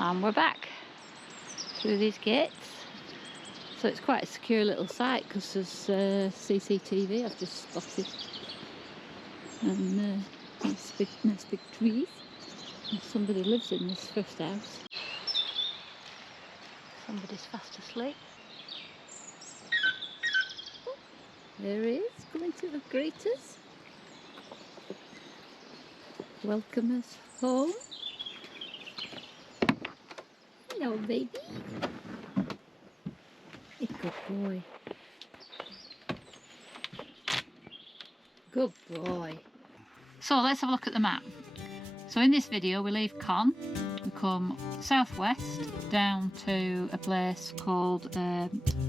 And we're back through these gates. So it's quite a secure little site because there's CCTV I've just spotted. And nice big trees. And somebody lives in this first house. Somebody's fast asleep. Oh, there he is, coming to greet us. Welcome us home. Hello, baby. A good boy. Good boy. So let's have a look at the map. So in this video we leave Con, we come southwest down to a place called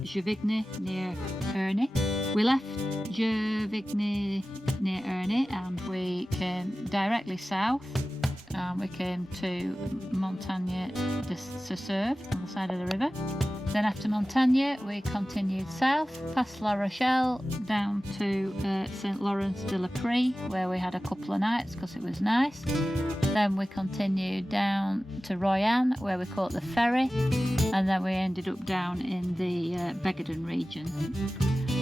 Juvigny near Erney. We left Juvigny near Erney and we came directly south. We came to Montagne de Saussure on the side of the river. Then after Montagne we continued south past La Rochelle down to St Lawrence de la Prie, where we had a couple of nights because it was nice. Then we continued down to Royan where we caught the ferry, and then we ended up down in the Begadan region.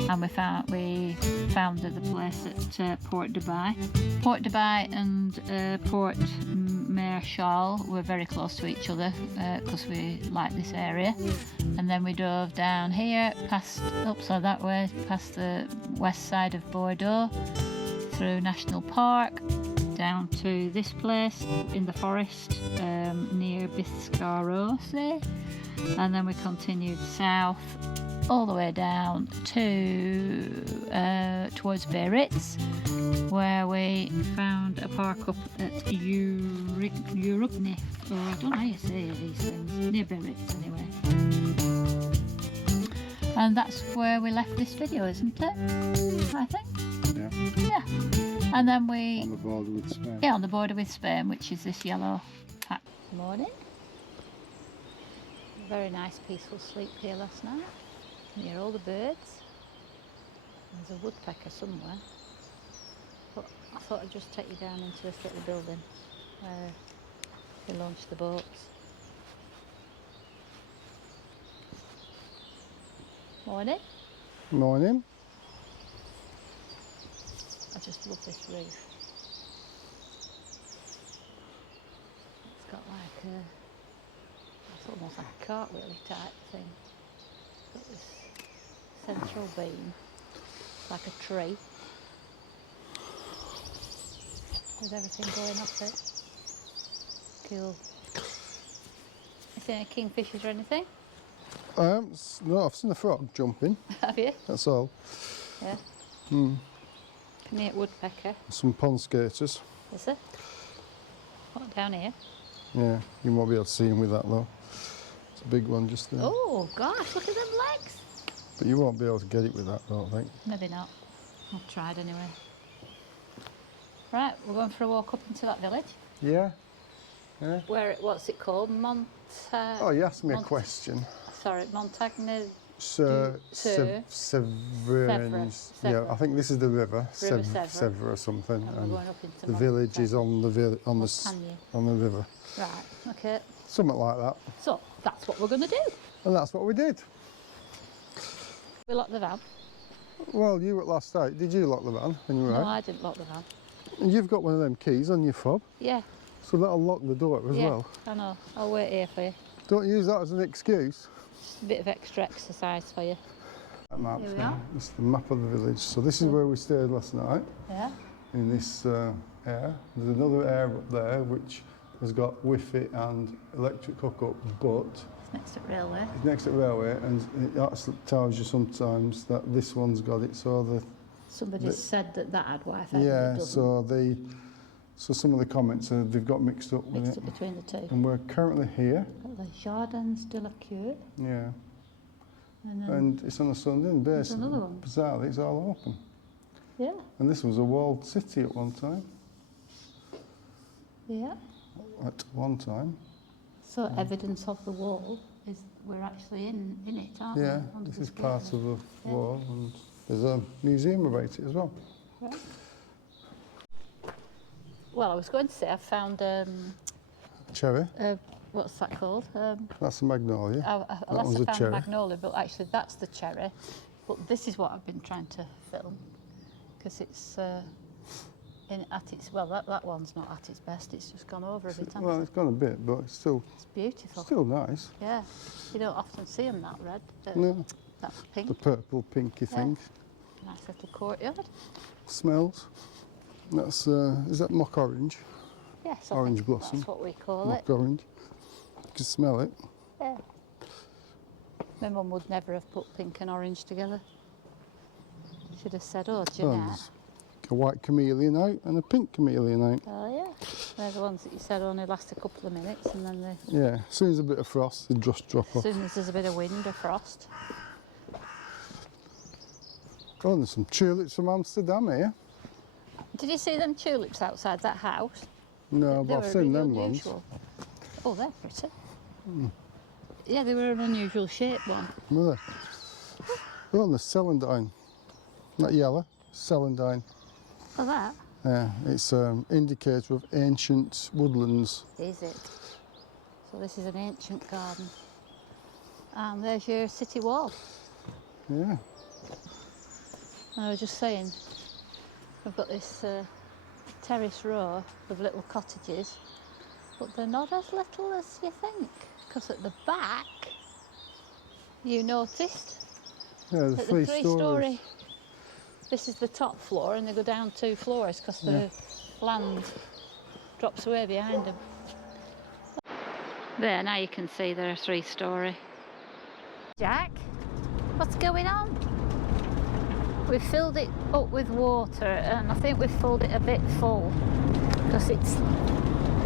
And we founded the place at Port Dubai. Port Dubai and Port Marshall were very close to each other because we like this area. And then we drove down here, past that way, past the west side of Bordeaux, through National Park, down to this place in the forest near Biscarrosse. And then we continued south all the way down to towards Biarritz, where we found a park up at Urugny, or I don't know how you say these things, near Biarritz anyway. And that's where we left this video, isn't it? I think. Yeah. And then we on the border with Spain. Yeah, on the border with Spain, which is this yellow patch. Morning. Very nice peaceful sleep here last night. You can hear all the birds. There's a woodpecker somewhere. But I thought I'd just take you down into this little building where they launch the boats. Morning. Morning. I just love this roof. It's got like it's almost like a cartwheel type thing. It's got this central beam, like a tree, with everything going up it. Cool. You seen any kingfishers or anything? No, I've seen a frog jumping. Have you? That's all. Yeah. Mm. Can you hit woodpecker? Some pond skaters. Is there? What, down here? Yeah, you won't be able to see him with that though. It's a big one just there. Oh gosh, look at them legs! But you won't be able to get it with that, I don't think. Maybe not. I've tried anyway. Right, we're going for a walk up into that village. Yeah. Yeah. What's it called? Oh, you asked me a question. Sorry, Montagne. Severance. Yeah, I think this is the river. Sevres or something. And we're going up into the village is on the river. Right. Okay. Something like that. So that's what we're going to do. And that's what we did. We locked the van. Well, you were last night. Did you lock the van when you were out? No, I didn't lock the van. And you've got one of them keys on your fob. Yeah. So that'll lock the door as well. I know. I'll wait here for you. Don't use that as an excuse. Just a bit of extra exercise for you. That map Here we are. It's the map of the village. So this is where we stayed last night. Yeah. In this area. There's another area up there which has got Wi-Fi and electric hookup, but It's next to railway. It's next to railway, and it actually tells you sometimes that this one's got it. So Somebody said that had Wi-Fi. Yeah. But it doesn't. So some of the comments they've got mixed up with it. Mixed up between the two. And we're currently here. Got the Jardins de la Cure. Yeah. And it's on a Sunday, and basically, another one. bizarrely, it's all open. Yeah. And this was a walled city at one time. Yeah. At one time. So evidence of the wall is we're actually in it, aren't we? Yeah, this is part of the wall, and there's a museum about it as well. Right. Well, I was going to say I found Cherry? what's that called? That's a magnolia. That's one's a a found cherry. magnolia, but actually that's the cherry. But this is what I've been trying to film because it's at its that one's not at its best. It's just gone over a bit. Well, it's gone a bit, but it's still beautiful. Still nice. Yeah, you don't often see them that red. No. That's pink. The purple, pinky thing. Nice little courtyard. Smells. That's is that mock orange? Yes, Orange blossom. That's what we call mock it. orange. You can smell it. Yeah. My mum would never have put pink and orange together. She'd have said, "Oh, Jeanette." A white chameleon out and a pink chameleon out. Oh yeah. They're the ones that you said only last a couple of minutes and then they... Yeah, as soon as a bit of frost, they just drop off. As soon as there's a bit of wind or frost. Oh, there's some tulips from Amsterdam here. Did you see them tulips outside that house? No, but I've seen them ones. Oh, they're pretty. Yeah, they were an unusual shape one. Were they? Oh, the celandine. Not yellow, celandine. Oh, that? Yeah, it's indicator of ancient woodlands. Is it? So this is an ancient garden. And there's your city wall. Yeah. And I was just saying, we've got this terrace row of little cottages, but they're not as little as you think, because at the back, you noticed, Yeah, the three stories. This is the top floor, and they go down 2 floors because the land drops away behind them. There, now you can see they're a 3-storey. Jack, what's going on? We've filled it up with water, and I think we've filled it a bit full because it's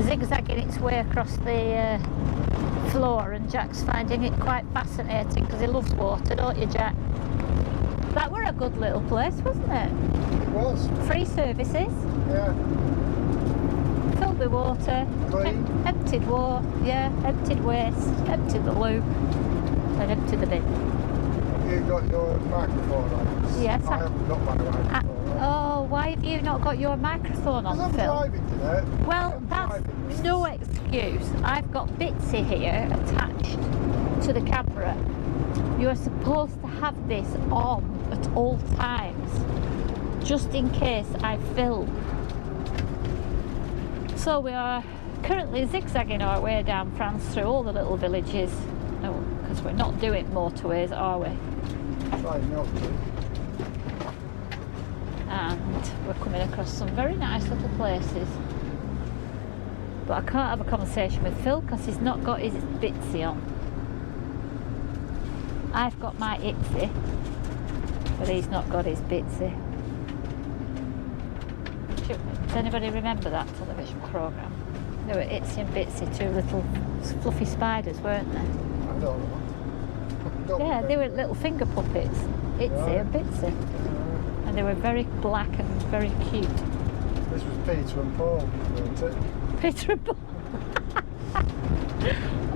zigzagging its way across the floor, and Jack's finding it quite fascinating because he loves water, don't you, Jack? That were a good little place, wasn't it? It was. Free services. Yeah. Filled with water. Clean. Emptied water. Yeah, emptied waste. Emptied the loo. And emptied the bin. Have you got your microphone on? Yes. I haven't got my microphone on. Oh, why have you not got your microphone on, I'm Phil? driving today. Well, that's no excuse. I've got Bitsy here attached to the camera. You're supposed to have this on at all times, just in case I film. So we are currently zigzagging our way down France through all the little villages. No, because we're not doing motorways, are we? Trying not to. And we're coming across some very nice little places. But I can't have a conversation with Phil because he's not got his Bitsy on. I've got my Itsy, but he's not got his Bitsy. Does anybody remember that television programme? They were Itsy and Bitsy, 2 little fluffy spiders, weren't they? I don't know. Yeah, they were little finger puppets, Itsy and Bitsy. And they were very black and very cute. This was Peter and Paul, wasn't it? Peter and Paul.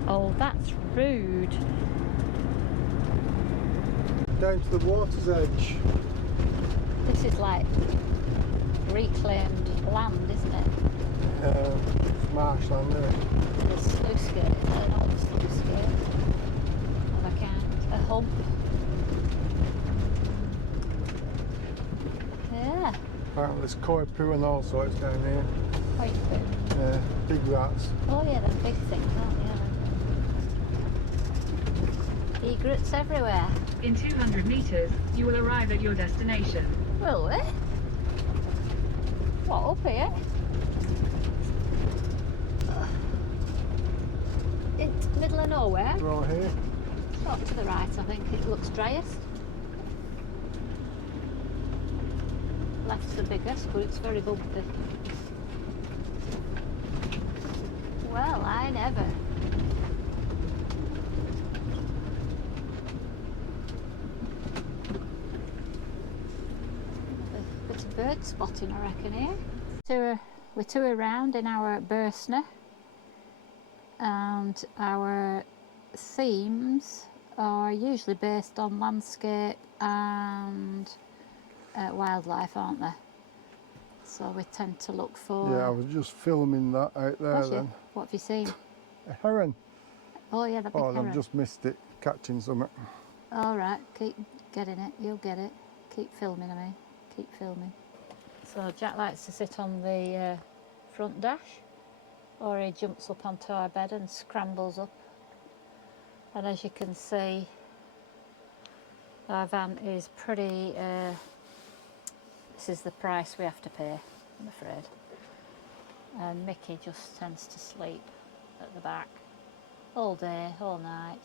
Oh, that's rude. Down to the water's edge. This is like reclaimed land, isn't it? Marshland, isn't it? The sluice gate, an old sluice gate of a kind, a hump. Yeah. Apparently there's koi poo and all sorts down here. Quite good. Yeah, big rats. Oh yeah, they're big things, aren't they? Egrets everywhere. In 200 metres, you will arrive at your destination. Will we? What, up here? It's middle of nowhere. Right here. Not to the right, I think. It looks driest. Left's the biggest, but it's very bumpy. Well, I never. A bit of bird spotting, I reckon, here. We tour around in our Bursner, and our themes are usually based on landscape and wildlife, aren't they? So we tend to look for... Yeah, I was just filming that out there then. What have you seen? A heron. Oh yeah, the big Oh, heron. I've just missed it, catching something. All right, keep getting it. You'll get it. Keep filming, I mean. Keep filming. So Jack likes to sit on the front dash, or he jumps up onto our bed and scrambles up. And as you can see, our van is pretty, this is the price we have to pay, I'm afraid. And Mickey just tends to sleep at the back all day, all night,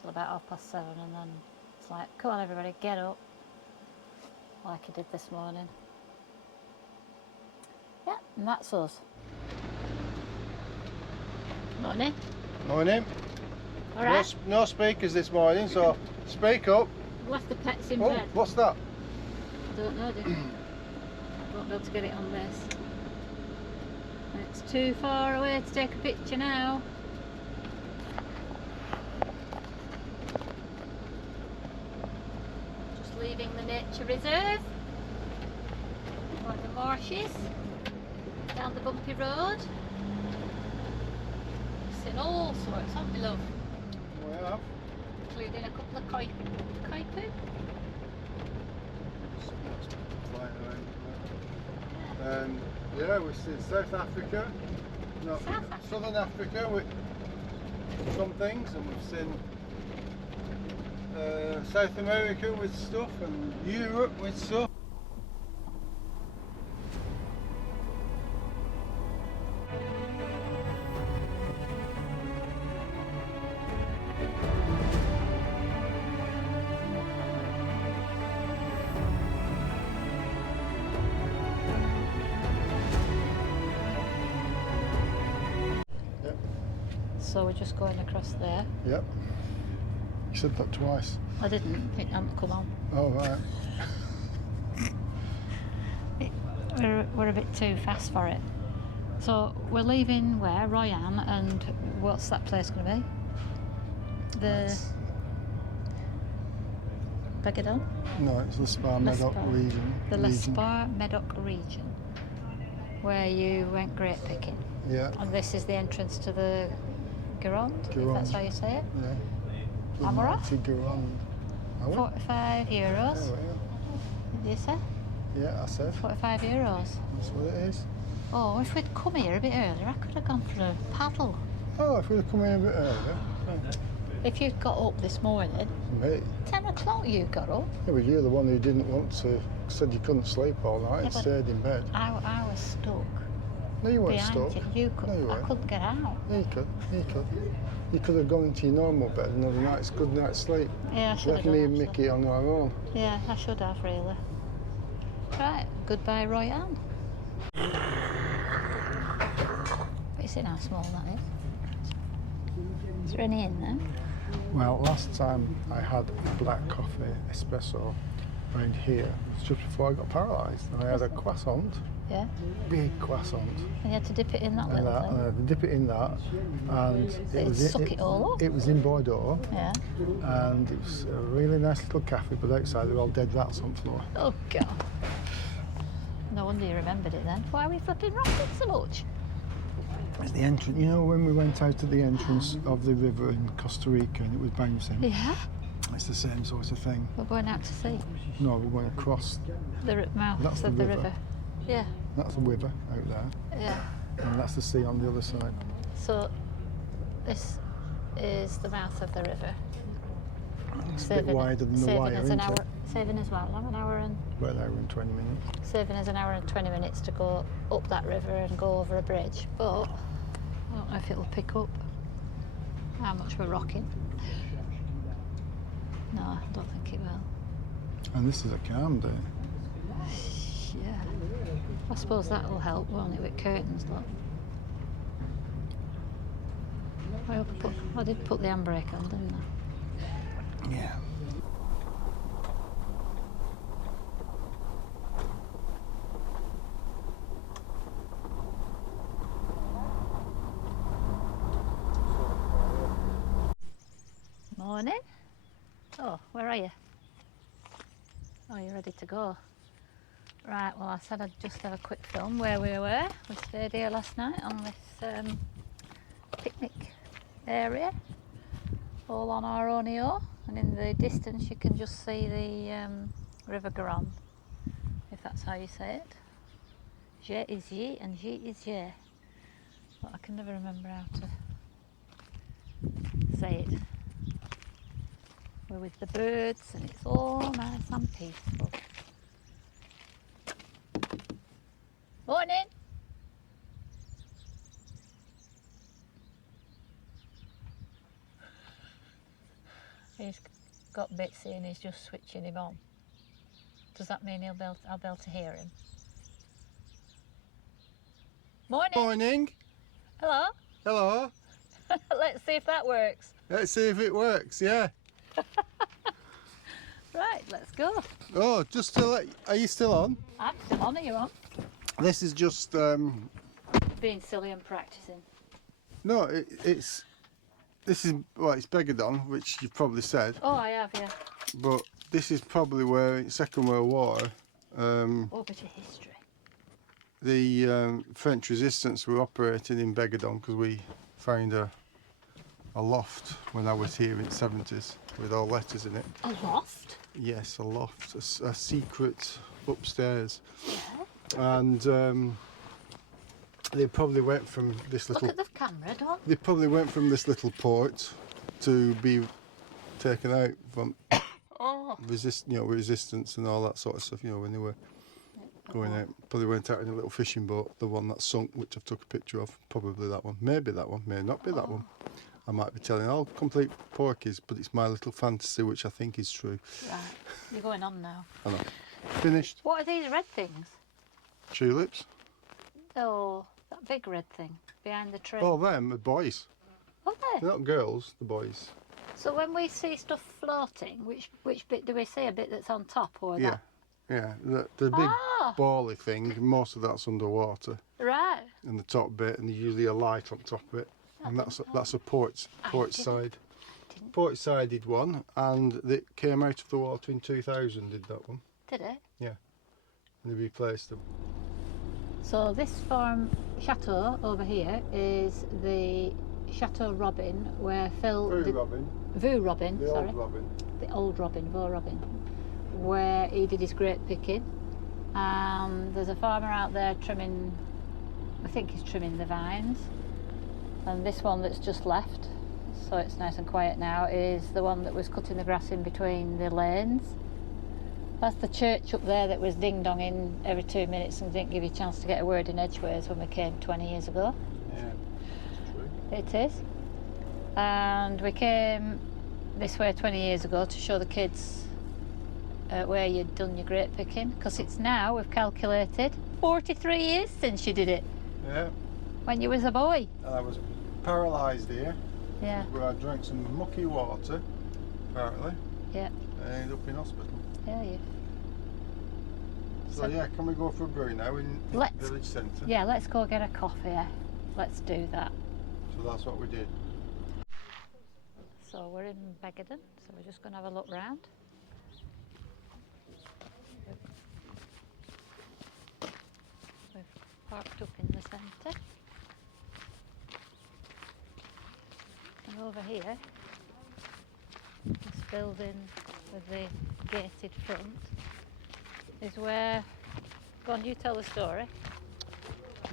till about 7:30, and then it's like, come on everybody, get up, like he did this morning. Yeah, and that's us. Morning. Morning. All right. No speakers this morning, so speak up. Left the pets in Oh, bed. what's that? I don't know, do won't be able to get it on this. It's too far away to take a picture now. Just leaving the nature reserve. Or the marshes. Down the bumpy road. Seen all sorts, haven't we, love? We have. Including a couple of koi poo. Yeah, we've seen South Africa, no, South Africa. Southern Africa with some things, and we've seen South America with stuff, and Europe with stuff. So we're just going across there. Yep. You said that twice. I didn't think that would come on. Oh, right. We're a bit too fast for it. So we're leaving where? Royan, and what's that place going to be? Beg it on? No, it's the Spa Medoc region. The Spa Medoc region, where you went grape picking. Yeah. And this is the entrance to the Gironde, if that's how you say it. Yeah. The And we're off. mighty Gironde. Are we? €45. Yeah, Did you say? yeah, I said. €45. That's what it is. Oh, if we'd come here a bit earlier, I could have gone for a paddle. Oh, if we'd have come in a bit earlier. Right. If you'd got up this morning, Me? 10 o'clock you got up. Yeah, but you're the one who didn't want to, said you couldn't sleep all night and but stayed in bed. I was stuck No, you weren't behind stuck. you. No, you I weren't. couldn't get out. Yeah, you could. You could. You could have gone into your normal bed and had a night's good night's sleep. Yeah, I should Left have me done, and actually. Mickey on our own. Yeah, I should have, really. Right, goodbye, Royan. You see how small that is? Is there any in there? Well, last time I had a black coffee espresso around here, it was just before I got paralysed. And I had a croissant, Yeah. big croissant. And you had to dip it in that And little that, thing. and I had to dip it in that, and It'd suck it all up. It was in Bordeaux, Yeah. and it was a really nice little cafe, but outside they're all dead rats on the floor. Oh, God. No wonder you remembered it then. Why are we flipping rocking so much? It's the entrance. You know when we went out at the entrance of the river in Costa Rica and it was bouncing? Yeah. It's the same sort of thing. We're going out to sea. No, we went across. The mouth That's of the the river. river. Yeah. That's the river out there, Yeah. and that's the sea on the other side. So this is the mouth of the river. It's a bit wider than the wire, us isn't an hour, it? saving us what, an hour and About an hour and 20 minutes. saving us an hour and 20 minutes to go up that river and go over a bridge. But I don't know if it'll pick up how much we're rocking. No, I don't think it will. And this is a calm day. Yeah. I suppose that'll help, won't it, with curtains, look. I did put the handbrake on, didn't I? Yeah. Morning. Oh, where are you? Oh, you're ready to go. Right, well, I said I'd just have a quick film where we were. We stayed here last night on this picnic area, all on our Onio, and in the distance you can just see the River Garonne, if that's how you say it. J is J and J is J. But I can never remember how to say it. We're with the birds and it's all nice and peaceful. Morning! He's got Bitsy and he's just switching him on. Does that mean I'll be able to hear him? Morning! Morning. Hello! Hello. Let's see if that works. Let's see if it works, yeah. Right, let's go. Oh, just to let, are you still on? I'm still on, are you on? This is just, Being silly and practising. no, this is, well, it's Begadon, which you've probably said, Oh, I have, yeah. but this is probably where, in Second World War, Oh, bit of history. the French resistance were operating in Begadon because we found a loft when I was here in the 70s with all letters in it. A loft? Yes, a loft, a secret upstairs. Yeah. And they probably went from this little. Look at the camera, Don. They probably went from this little port to be taken out from Oh. resistance and all that sort of stuff. You know, when they were going out, probably went out in a little fishing boat. The one that sunk, which I've took a picture of, probably that one, maybe that one, may not be that one. I might be telling all complete porkies, but it's my little fantasy, which I think is true. Right, you're going on now. I know. Finished. What are these red things? Tulips. Oh, that big red thing behind the tree. Oh, them, the boys. Are they? They're not girls, the boys. So when we see stuff floating, which bit do we see? A bit that's on top or Yeah, yeah. The big Ah. bally thing, most of that's underwater. that? Right. And the top bit, and there's usually a light on top of it. And that's a port side. Port sided one, and it came out of the water in 2000, did that one. Did it? Yeah. And they replaced them. So this farm chateau over here is the Chateau Robin, where Phil Vaux Robin, The sorry. old Robin. The old Robin, Vaux Robin, where he did his grape picking. And there's a farmer out there trimming, I think he's trimming the vines. And this one that's just left, so it's nice and quiet now, is the one that was cutting the grass in between the lanes. That's the church up there that was ding-donging every 2 minutes and didn't give you a chance to get a word in edgeways when we came 20 years ago. Yeah, It is. And we came this way 20 years ago to show the kids where you'd done your grape picking, because it's now, we've calculated, 43 years since you did it, yeah. when you was a boy. And I was paralysed here, Yeah, where I drank some mucky water, apparently, yeah, and ended up in hospital. yeah, you. So yeah, can we go for a brew now in Let's- village centre? Yeah, let's go get a coffee. Let's do that. So that's what we did. So we're in Begadon, so we're just going to have a look round. We've parked up in the centre. And over here, this building with the gated front is where, go on, you tell the story.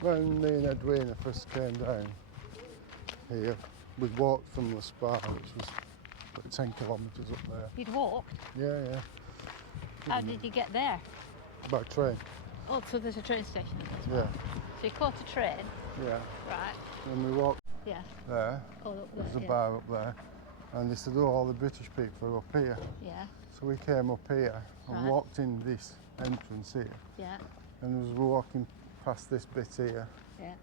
When me and Edwina first came down here, we walked from the spa, which was about 10 kilometres up there. You'd walked. Yeah, yeah. How did you get there? By train. Oh, so there's a train station as well. Yeah, So you caught a train, yeah. right? And we walked Yeah. there, Oh, up there's a there, yeah. bar up there, and they said, oh, all the British people are up here. Yeah, So we came up here and Right. walked in this entrance here, yeah, and as we were walking past this bit here, yeah,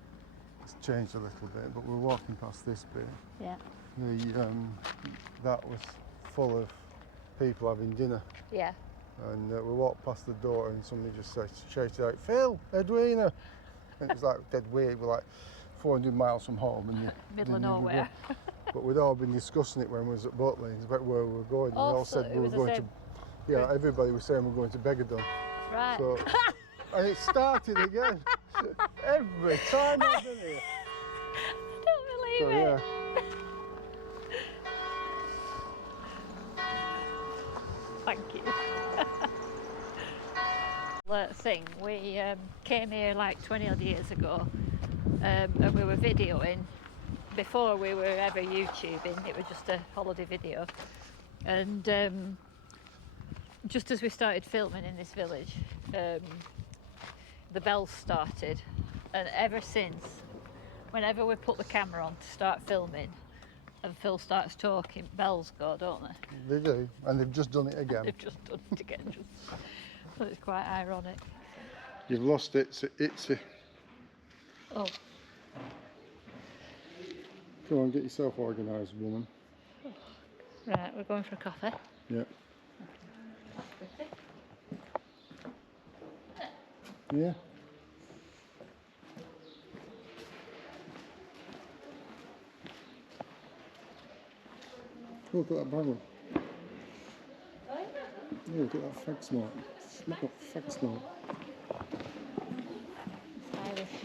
it's changed a little bit, but we're walking past this bit. yeah, That was full of people having dinner, yeah. and we walked past the door and somebody just shouted out, Phil, Edwina. And it was like dead weird. We're like 400 miles from home and Middle of didn't even nowhere. go. But we'd all been discussing it when we was at boat lanes about where we were going. And we all Also, said it we were was the going to, same yeah, everybody was saying we're going to Begadon. Right. So, and it started again. Every time I've been here. I don't So believe yeah, it. Thank you. Thing, we came here like 20 odd years ago, and we were videoing before we were ever YouTubing. It was just a holiday video, and just as we started filming in this village, the bells started, and ever since, whenever we put the camera on to start filming and Phil starts talking, bells go, don't they? They do, and they've just done it again. They've just done it again. So it's quite ironic. You've lost it, it's a... Oh. Come on, get yourself organised, woman. Right, we're going for a coffee. Yeah. Yeah. Oh, look at that barrel. Oh, look at that fag smart. Look at fag smart. Irish.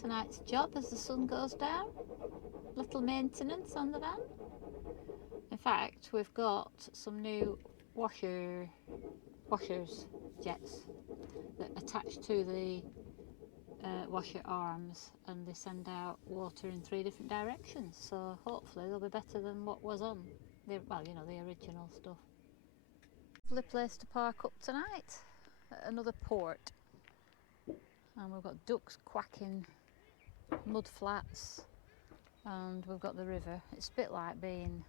Tonight's job as the sun goes down, little maintenance on the van. In fact, we've got some new washers jets that attach to the washer arms, and they send out water in 3 different directions, so hopefully they'll be better than what was on the, well, you know, the original stuff. Lovely place to park up tonight at another port, and we've got ducks quacking, mud flats, and we've got the river. It's a bit like being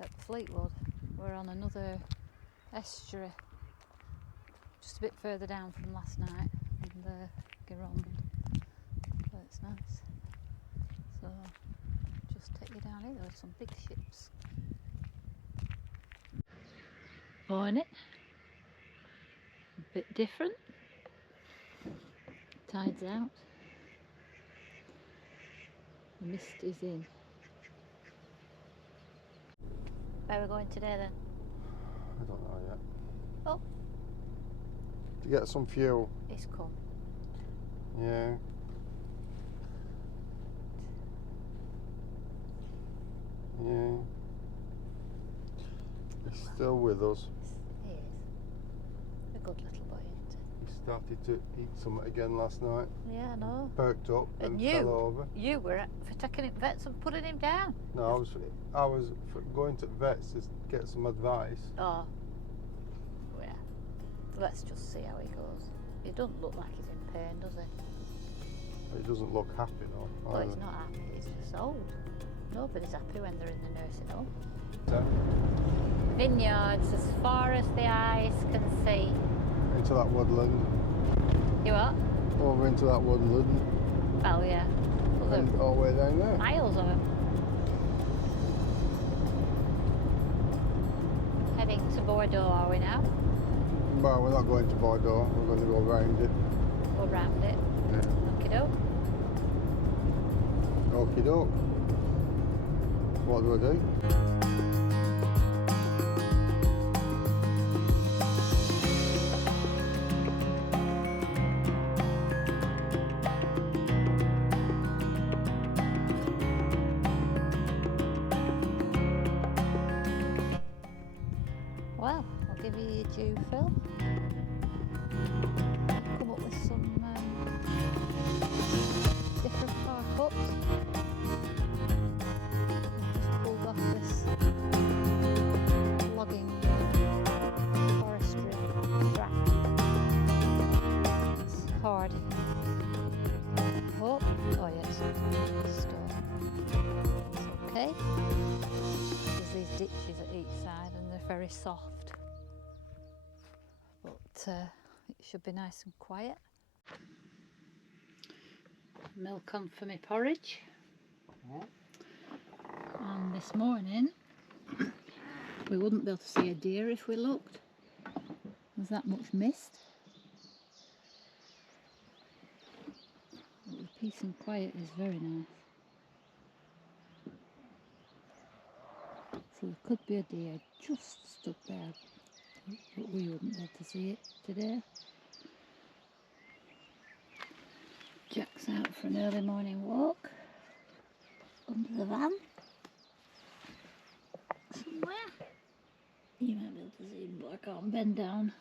at Fleetwood. We're on another estuary, just a bit further down from last night, and Gironde, but it's nice. So just take you down here. There are some big ships. Morning. A bit different. Tide's out. The mist is in. Where are we going today then? I don't know yet. Oh. To get some fuel. It's come. Yeah. Yeah. He's still with us. He is. A good little boy, isn't He started to eat something again last night. he? Yeah, I know. Perked up and And fell over. You were for taking him to vets and putting him down. No, I was going to vets to get some advice. Oh. Yeah. Let's just see how he goes. He doesn't look like he's in pain, does he? He doesn't look happy though. Well, either. he's not happy, he's just old. Nobody's happy when they're in the nursing home. So, Vineyards as far as the eyes can see. into that woodland. You what? Over into that woodland. Well, yeah. Well, And all the way down there. miles of them. Heading to Bordeaux, are we now? Well, we're not going to Bordeaux. We're going to go round it. Go round it. Yeah. Okie doke. Okie doke. What do I do? Well, I'll give you your due, Phil. Come up with some different park-ups. Just pulled off this logging forestry track. very soft, but it should be nice and quiet. Milk on for my porridge. And this morning we wouldn't be able to see a deer if we looked. There's that much mist. But the peace and quiet is very nice. So there could be a deer just stuck there, but we wouldn't be able to see it today. Jack's out for an early morning walk under the van somewhere. You might be able to see him, but I can't bend down.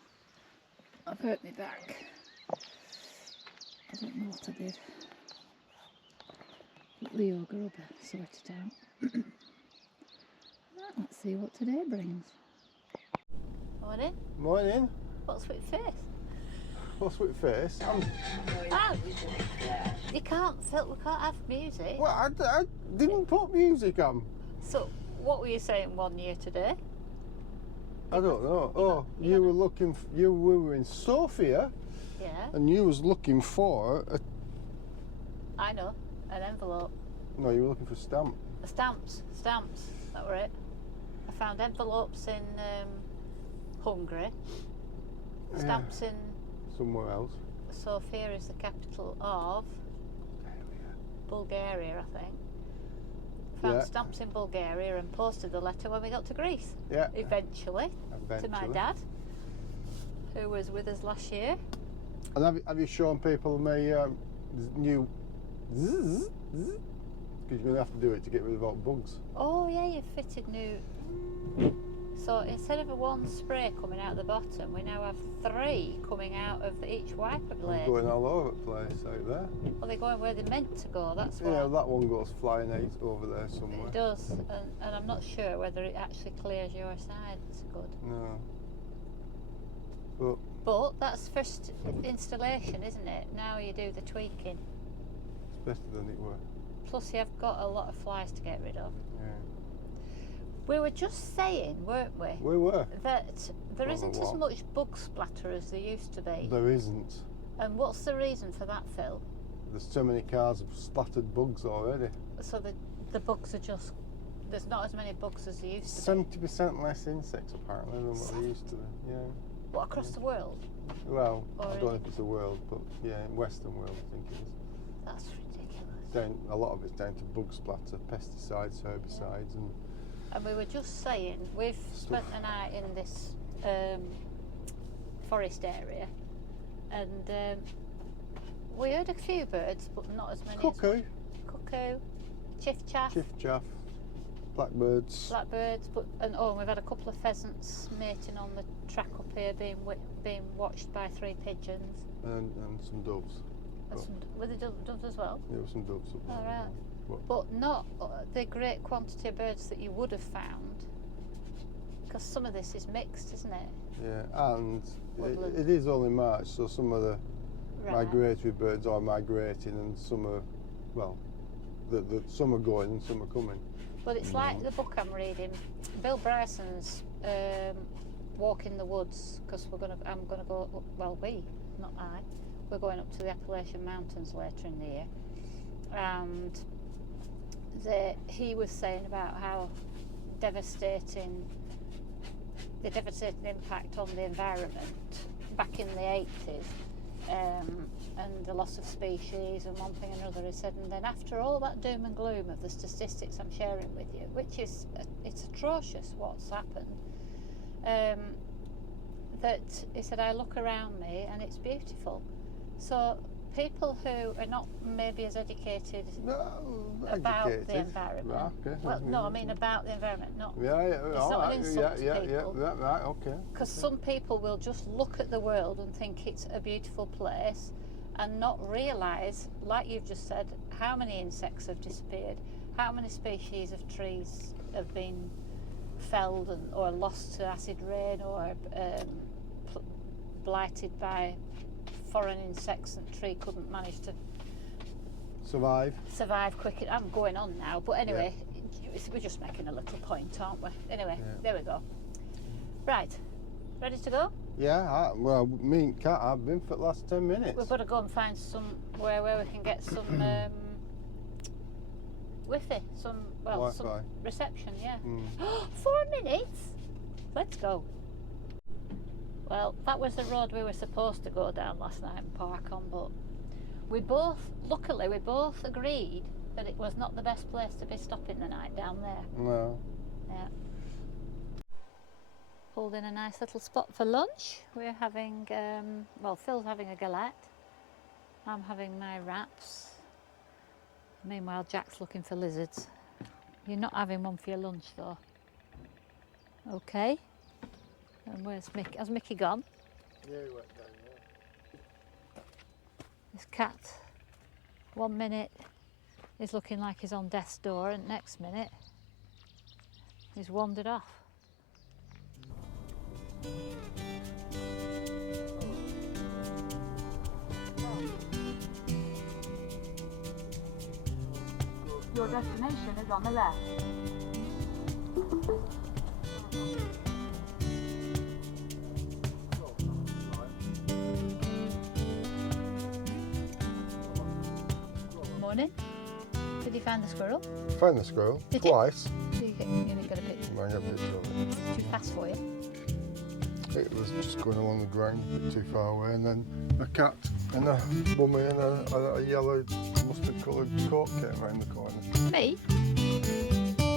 I've hurt my back. I don't know what I did. But the yoga rubber sorted out. Let's see what today brings. Morning. Morning. What's with face? What's with face? Oh, you can't. We can't have music. Well, I didn't put music on. So, what were you saying 1 year today? I don't know. Oh, you were looking. We were in Sofia. Yeah. And you was looking for a. I know, an envelope. No, you were looking for a stamp. Stamps. That were it. I found envelopes in Hungary. Stamps in. Somewhere else. Sofia is the capital of Bulgaria, I think. Found stamps in Bulgaria and posted the letter when we got to Greece. Yeah. Eventually. To my dad, who was with us last year. And have you shown people my new zzz? Because you're going to have to do it to get rid of all bugs. Oh yeah, you fitted new. So instead of a one spray coming out the bottom, we now have 3 coming out of each wiper blade. Going all over the place out there. Well, they're going where they're meant to go, that's why. Yeah, that one goes flying out over there somewhere. It does, and I'm not sure whether it actually clears your side. It's good. No. But that's first installation, isn't it? Now you do the tweaking. It's better than it were. Plus you've got a lot of flies to get rid of. Yeah. We were just saying, weren't we? We were. That there isn't as much bug splatter as there used to be. There isn't. And what's the reason for that, Phil? There's too many cars have splattered bugs already. So the bugs are just, there's not as many bugs as there used to be. 70% less insects apparently than what there used to be. Yeah. What, across the world? Well, Or I don't know if it's the world, but yeah, in Western world I think it is. That's ridiculous. A lot of it's down to bug splatter, pesticides, herbicides, And we were just saying, we've spent a night in this forest area, and we heard a few birds, but not as many. Cuckoo. Cuckoo, chiff-chaff. Chiff-chaff, blackbirds. Blackbirds, and we've had a couple of pheasants mating on the track up here, being watched by 3 pigeons. And some doves. Were there doves as well? There were some doves up there. All right. But not the great quantity of birds that you would have found, because some of this is mixed, isn't it? Yeah, and it is only March, so some of the migratory birds are migrating, and some are, well, some are going and some are coming. But it's like the book I'm reading, Bill Bryson's Walk in the Woods, because I'm going to go, well, we're going up to the Appalachian Mountains later in the year, and he was saying about how the devastating impact on the environment back in the 80s, and the loss of species and one thing and another. He said, and then after all that doom and gloom of the statistics I'm sharing with you, which is it's atrocious what's happened, that he said, I look around me and it's beautiful. So people who are not maybe as educated about the environment. Right, okay. Well, no, I mean about the environment, not. Yeah, it's not an insult to people. Yeah, right, okay. Because some people will just look at the world and think it's a beautiful place, and not realise, like you've just said, how many insects have disappeared, how many species of trees have been felled or lost to acid rain, or blighted by foreign insects, and tree couldn't manage to survive quick. I'm going on now, but anyway, we're just making a little point, aren't we? Anyway, there we go. Right, ready to go? Yeah, well, me and Kat, I've been for the last 10 minutes. We've got to go and find somewhere where we can get some Wi-Fi, some Wi-Fi. reception, yeah. 嗯 4 minutes? Let's go. Well, that was the road we were supposed to go down last night and park on, but luckily we both agreed that it was not the best place to be stopping the night down there. No. Yeah. Pulled in a nice little spot for lunch. We're having, well, Phil's having a galette. I'm having my wraps. Meanwhile, Jack's looking for lizards. You're not having one for your lunch, though. Okay. And where's Mickey? Has Mickey gone? Yeah, he went down there. This cat, 1 minute, is looking like he's on death's door, and next minute, he's wandered off. Your destination is on the left. Morning. Did you find the squirrel? Found the squirrel Did you? twice. You didn't get a picture. I got a picture of it. It's too fast for you. It was just going along the ground a bit too far away, and then a cat and a mummy and a yellow mustard coloured coat came round the corner. Me?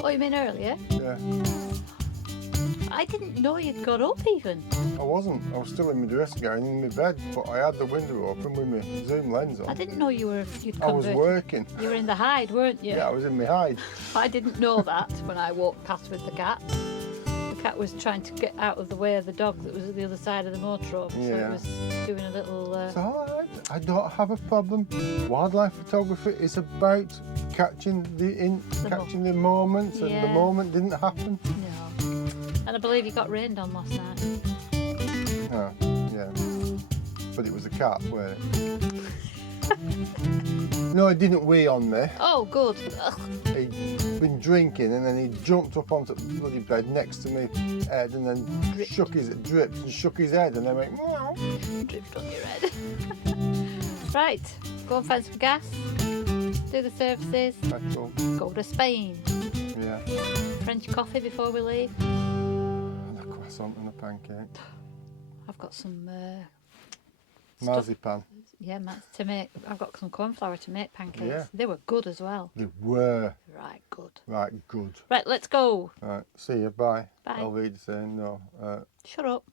Oh, you mean earlier? Yeah, I didn't know you'd got up even. I wasn't. I was still in my dressing gown in my bed, but I had the window open with my zoom lens on. I didn't know you'd I was converted. working. You were in the hide, weren't you? Yeah, I was in my hide. I didn't know that when I walked past with the cat. The cat was trying to get out of the way of the dog that was at the other side of the motorhome, so Yeah. it was doing a little... It's all right. I don't have a problem. Wildlife photography is about catching the moment, and the Yeah. moment didn't happen. No. And I believe you got rained on last night. No, yeah, but it was a cat, wasn't it? No, it didn't wee on me. Oh, good. Ugh. He'd been drinking and then he jumped up onto the bloody bed next to me head and then dripped and shook his head and then went meow. Dripped on your head. Right, go and find some gas, do the services, Petrol. go to Spain. Yeah. French coffee before we leave. And a croissant and a pancake. I've got some stuff. Marzipan. Yeah, to make. I've got some corn flour to make pancakes. Yeah. They were good as well. They were. Right, good. Right, good. Right, let's go. Right, see you, bye. Bye. I'll read saying no. Shut up.